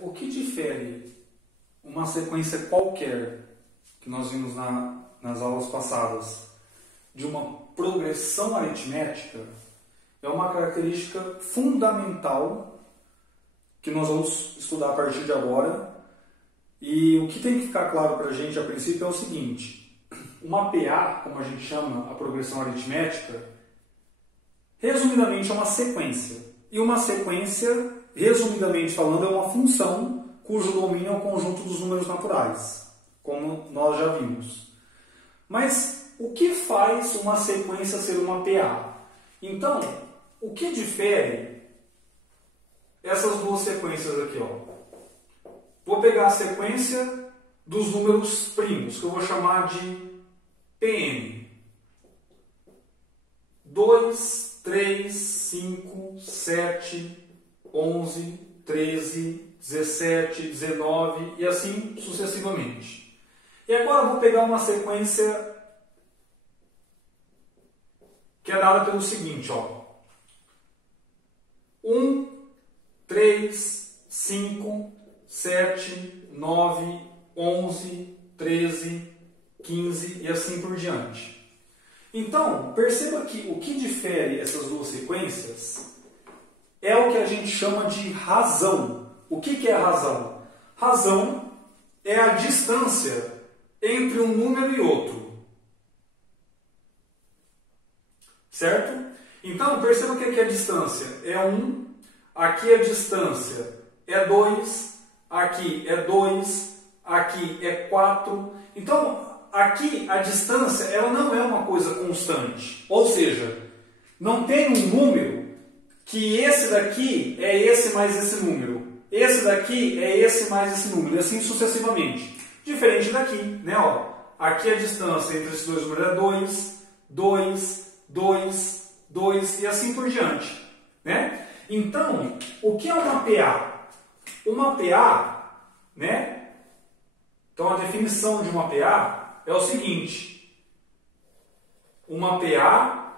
O que difere uma sequência qualquer, que nós vimos nas aulas passadas, de uma progressão aritmética, é uma característica fundamental que nós vamos estudar a partir de agora. E o que tem que ficar claro para a gente a princípio é o seguinte: uma PA, como a gente chama a progressão aritmética, resumidamente é uma sequência. E uma sequência, resumidamente falando, é uma função cujo domínio é o conjunto dos números naturais, como nós já vimos. Mas o que faz uma sequência ser uma PA? Então, o que difere essas duas sequências aqui, ó? Vou pegar a sequência dos números primos, que eu vou chamar de PN. 2, 3, 5, 7, 11, 13, 17, 19 e assim sucessivamente. E agora eu vou pegar uma sequência que é dada pelo seguinte, ó. 1, 3, 5, 7, 9, 11, 13, 15 e assim por diante. Então, perceba que o que difere essas duas sequências é o que a gente chama de razão. O que é a razão? Razão é a distância entre um número e outro. Certo? Então, perceba que aqui a distância é 1, aqui a distância é 2, aqui é 2, aqui é 4. Então, aqui a distância ela não é uma coisa constante. Ou seja, não tem um número que esse daqui é esse mais esse número. Esse daqui é esse mais esse número. E assim sucessivamente. Diferente daqui, né? Ó, aqui a distância entre esses dois números é 2, 2, 2, 2 e assim por diante. Né? Então, o que é uma PA? Uma PA, né? Então, a definição de uma PA é o seguinte: uma PA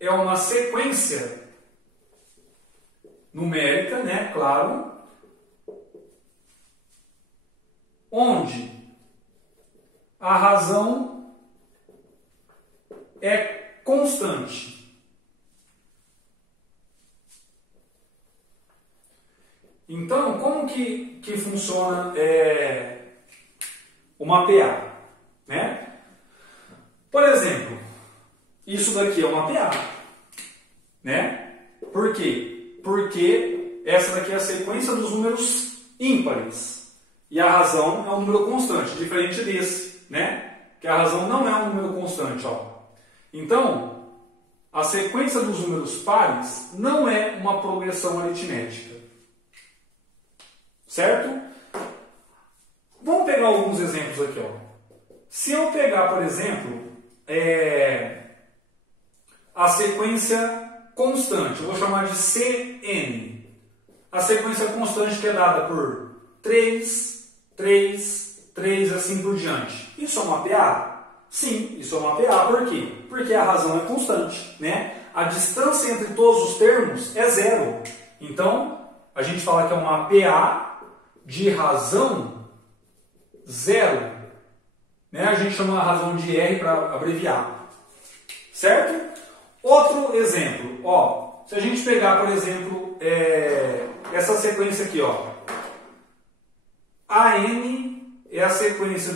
é uma sequência numérica, né? Claro, onde a razão é constante. Então, como que funciona uma PA? Né? Por exemplo, isso daqui é uma PA. Né? Por quê? Porque essa daqui é a sequência dos números ímpares. E a razão é um número constante, diferente desse. Né? Que a razão não é um número constante. Ó. Então, a sequência dos números pares não é uma progressão aritmética. Certo? Vamos pegar alguns exemplos aqui. Ó. Se eu pegar, por exemplo, a sequência constante, eu vou chamar de CN. A sequência constante que é dada por 3, 3, 3 assim por diante. Isso é uma PA? Sim, isso é uma PA. Por quê? Porque a razão é constante. Né? A distância entre todos os termos é zero. Então, a gente fala que é uma PA de razão zero. Né? A gente chama a razão de R para abreviar. Certo? Outro exemplo. Ó, se a gente pegar, por exemplo, essa sequência aqui. Ó, AN é a sequência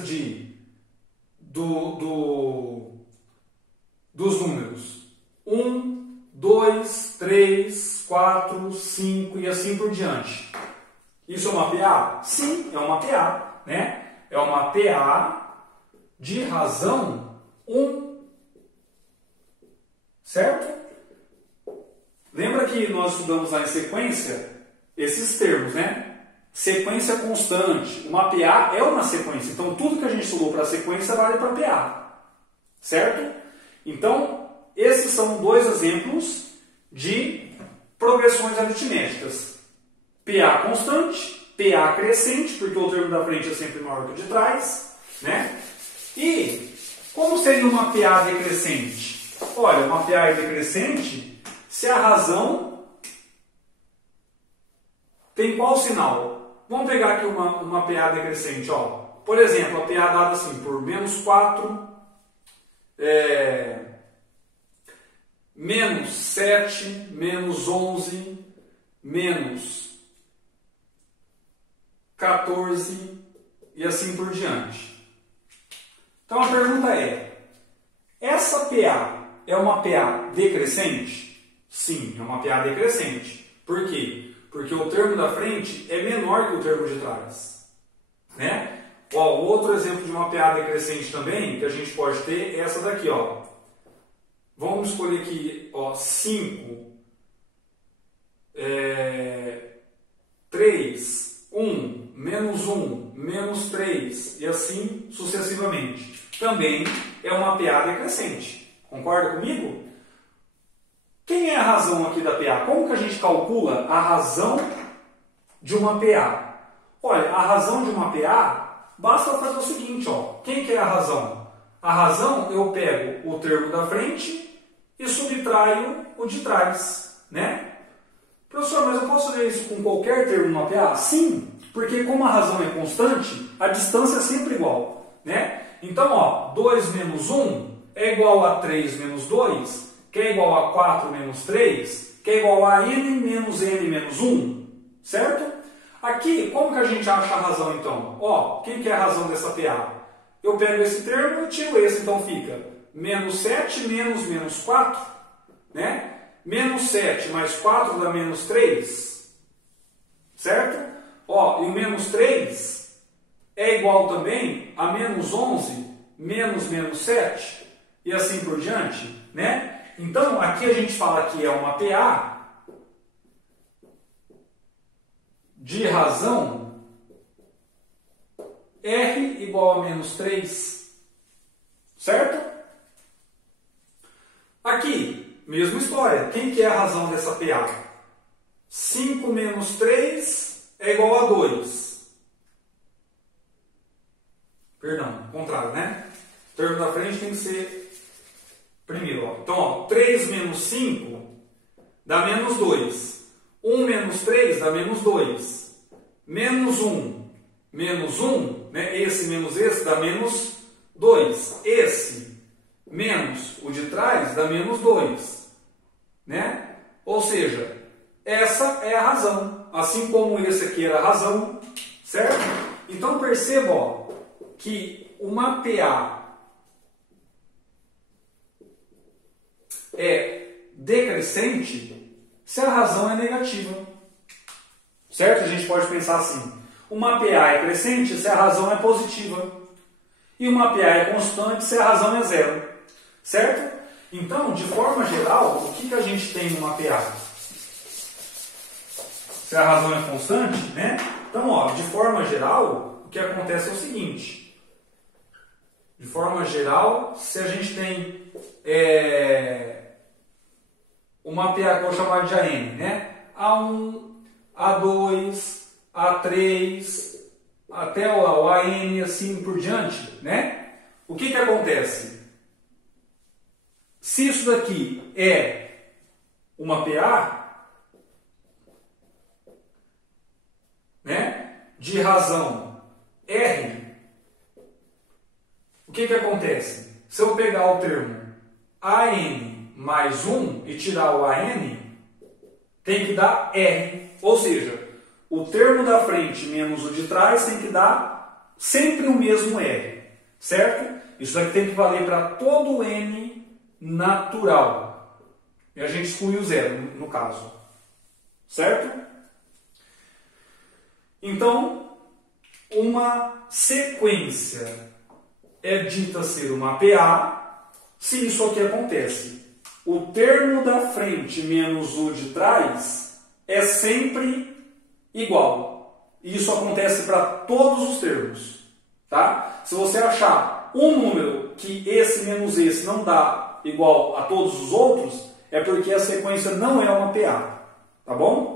dos números 1, 2, 3, 4, 5 e assim por diante. Isso é uma PA? Sim, é uma PA. Né? É uma PA de razão 1. Certo? Lembra que nós estudamos lá em sequência esses termos, né? Sequência constante. Uma PA é uma sequência. Então, tudo que a gente estudou para sequência vale para PA. Certo? Então, esses são dois exemplos de progressões aritméticas. PA constante, PA crescente, porque o termo da frente é sempre maior que o de trás. Né? E como seria uma PA decrescente? Olha, uma PA decrescente se a razão tem tem qual sinal? Vamos pegar aqui uma PA decrescente. Ó. Por exemplo, a PA dada assim, por menos 4, menos 7, menos 11, menos 14 e assim por diante. Então a pergunta é, essa PA é uma PA decrescente? Sim, é uma PA decrescente. Por quê? Porque o termo da frente é menor que o termo de trás. Né? Ó, outro exemplo de uma PA decrescente também, que a gente pode ter, é essa daqui. Ó. Vamos escolher aqui, ó, 5, 3, 1, menos 1, menos 3 e assim sucessivamente. Também é uma PA decrescente. Concorda comigo? Quem é a razão aqui da PA? Como que a gente calcula a razão de uma PA? Olha, a razão de uma PA, basta fazer o seguinte, ó. Quem que é a razão? A razão, eu pego o termo da frente e subtraio o de trás, né? Professor, mas eu posso fazer isso com qualquer termo numa PA? Sim, porque como a razão é constante, a distância é sempre igual, né? Então, ó, 2 menos 1 é igual a 3 menos 2, que é igual a 4 menos 3, que é igual a n menos 1, certo? Aqui, como que a gente acha a razão, então? Ó, quem que é a razão dessa PA? Eu pego esse termo e tiro esse, então fica menos 7 menos 4, né? Menos 7 mais 4 dá menos 3, certo? Ó, e o menos 3 é igual também a menos 11 menos 7, e assim por diante, né? Então, aqui a gente fala que é uma PA de razão R igual a menos 3, certo? Aqui, mesma história. Quem que é a razão dessa PA? 5 menos 3 é igual a 2. Perdão, contrário, né? O termo da frente tem que ser primeiro, ó. Então, ó, 3 menos 5 dá menos 2. 1 menos 3 dá menos 2. Menos 1, né? Esse menos esse dá menos 2. Esse menos o de trás dá menos 2. Né? Ou seja, essa é a razão. Assim como esse aqui era a razão, certo? Então, perceba, ó, que uma PA é decrescente se a razão é negativa. Certo? A gente pode pensar assim. Uma PA é crescente se a razão é positiva. E uma PA é constante se a razão é zero. Certo? Então, de forma geral, o que a gente tem numa PA? Se a razão é constante, né? Então, ó, de forma geral, o que acontece é o seguinte. De forma geral, se a gente tem uma PA que eu vou chamar de AN, né? A1, A2, A3, até o AN, assim por diante, né? O que acontece? Se isso daqui é uma PA, né? De razão R, o que acontece? Se eu pegar o termo AN mais 1 e tirar o AN, tem que dar R. Ou seja, o termo da frente menos o de trás tem que dar sempre o mesmo R. Certo? Isso daqui tem que valer para todo N natural. E a gente exclui o zero, no caso. Certo? Então, uma sequência é dita ser uma PA se isso aqui acontece. O termo da frente menos o de trás é sempre igual. E isso acontece para todos os termos. Tá? Se você achar um número que esse menos esse não dá igual a todos os outros, é porque a sequência não é uma PA. Tá bom?